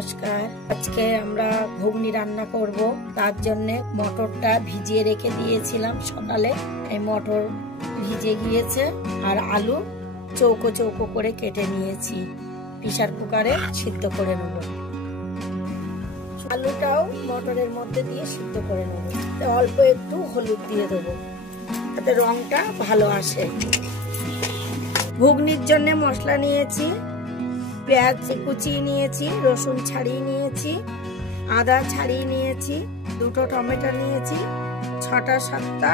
নমস্কার। আজকে আমরা ঘুগনি রান্না করব। তার জন্য মটরটা ভিজিয়ে রেখে দিয়েছিলাম সকালে। এই মটর ভিজে গিয়েছে আর আলু চৌকো চৌকো করে কেটে নিয়েছি। প্রেসার কুকারে সিদ্ধ করে নেব। আলুটাও মটরের মধ্যে দিয়ে সিদ্ধ করে নেব। অল্প একটু হলুদ দিয়ে দেবো, তাতে রংটা ভালো আসে। ঘুগনির জন্য মশলা নিয়েছি, পেঁয়াজ কুচিয়ে নিয়েছি, রসুন ছাড়িয়ে নিয়েছি, আদা ছাড়িয়ে নিয়েছি, দুটো টমেটো নিয়েছি, 6টা-7টা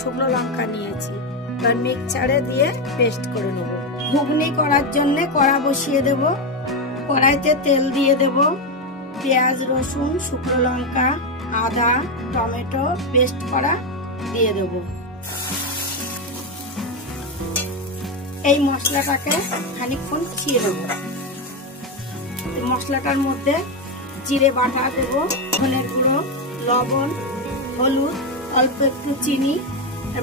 শুকনো লঙ্কা নিয়েছি। এবার মিক্সচারে দিয়ে পেস্ট করে নেব। ঘুগনি করার জন্য কড়া বসিয়ে দেব। কড়াইতে তেল দিয়ে দেব। পেঁয়াজ, রসুন, শুকনো লঙ্কা, আদা, টমেটো পেস্ট করা দিয়ে দেব। এই মশলাটাকে খানিকক্ষণ কষিয়ে দেবো। মশলাটার মধ্যে জিরে বাটা দেব, ধনের গুঁড়ো, লবণ, হলুদ, অল্প একটু চিনি।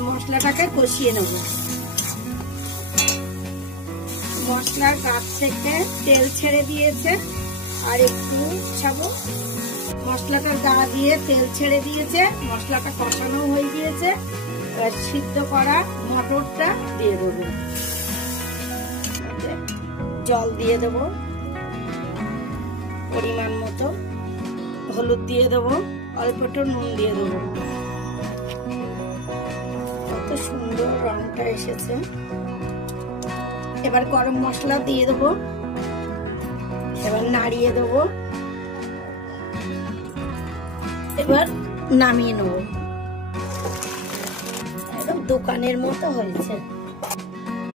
মশলাটাকে কষিয়ে নেব। মশলার গাছ থেকে তেল ছেড়ে দিয়েছে আর একটু ছাবো। মশলাটার গা দিয়ে তেল ছেড়ে দিয়েছে, মশলাটা কষানো হয়ে গিয়েছে। এবার সিদ্ধ করা মটরটা দিয়ে দেবো। জল দিয়ে দেবো পরিমাণ মতো, হলুদ দিয়ে দেবো, অল্প একটু নুন দিয়ে দেবো। কত সুন্দর রংটা এসেছে। এবার গরম মশলা দিয়ে দেবো। এবার নাড়িয়ে দেবো। এবার নামিয়ে নেবো। একদম দোকানের মতো হয়েছে।